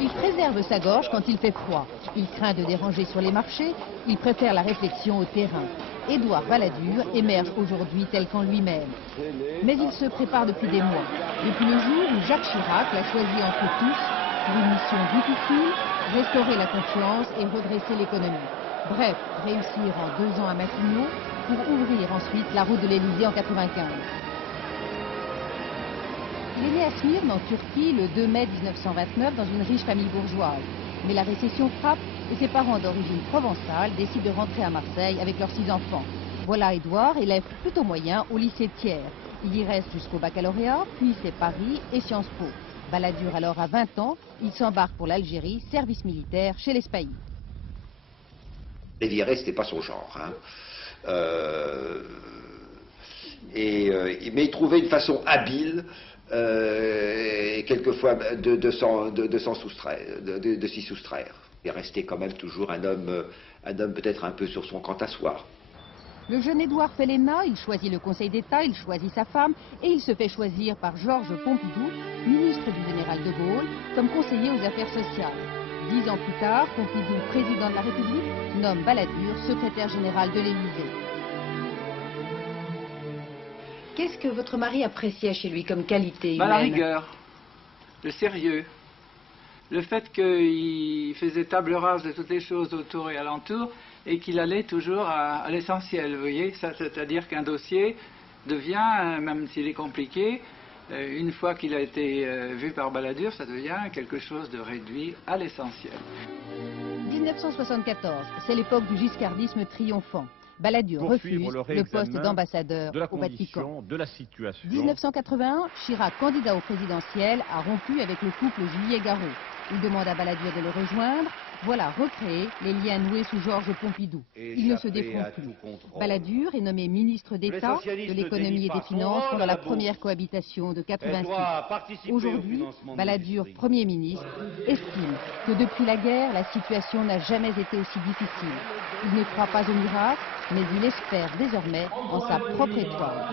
Il préserve sa gorge quand il fait froid. Il craint de déranger sur les marchés. Il préfère la réflexion au terrain. Édouard Balladur émerge aujourd'hui tel qu'en lui-même. Mais il se prépare depuis des mois. Depuis le jour où Jacques Chirac l'a choisi entre tous pour une mission difficile, restaurer la confiance et redresser l'économie. Bref, réussir en 2 ans à Matignon pour ouvrir ensuite la route de l'Élysée en 95. Il est né à Smyrne en Turquie le 2 mai 1929 dans une riche famille bourgeoise. Mais la récession frappe et ses parents d'origine provençale décident de rentrer à Marseille avec leurs 6 enfants. Voilà Édouard, élève plutôt moyen au lycée Thiers. Il y reste jusqu'au baccalauréat, puis c'est Paris et Sciences Po. Balladur alors a 20 ans, il s'embarque pour l'Algérie, service militaire chez les Spahis. Les virées, c'était pas son genre. Hein. Mais il trouvait une façon habile, quelquefois, de s'y soustraire. Il restait quand même toujours un homme peut-être un peu sur son quant à soi. Le jeune Édouard fait l'ENA, il choisit le Conseil d'État, il choisit sa femme et il se fait choisir par Georges Pompidou, ministre du général de Gaulle, comme conseiller aux affaires sociales. 10 ans plus tard, Pompidou, président de la République, nomme Balladur secrétaire général de l'Élysée. Qu'est-ce que votre mari appréciait chez lui comme qualité humaine? La rigueur, le sérieux, le fait qu'il faisait table rase de toutes les choses autour et alentour et qu'il allait toujours à l'essentiel, vous voyez, c'est-à-dire qu'un dossier devient, même s'il est compliqué, une fois qu'il a été vu par Balladur, ça devient quelque chose de réduit à l'essentiel. 1974, c'est l'époque du giscardisme triomphant. Balladur refuse le poste d'ambassadeur au Vatican. 1981, Chirac, candidat au présidentiel, a rompu avec le couple Juillet-Garot. Il demande à Balladur de le rejoindre. Voilà recréer les liens noués sous Georges Pompidou. Il ne se défend plus. Balladur est nommé ministre d'État de l'économie et des finances pendant la première cohabitation de 86. Aujourd'hui, Balladur, Premier ministre, estime que depuis la guerre, la situation n'a jamais été aussi difficile. Il ne croit pas au miracle, mais il espère désormais en sa propre étoile.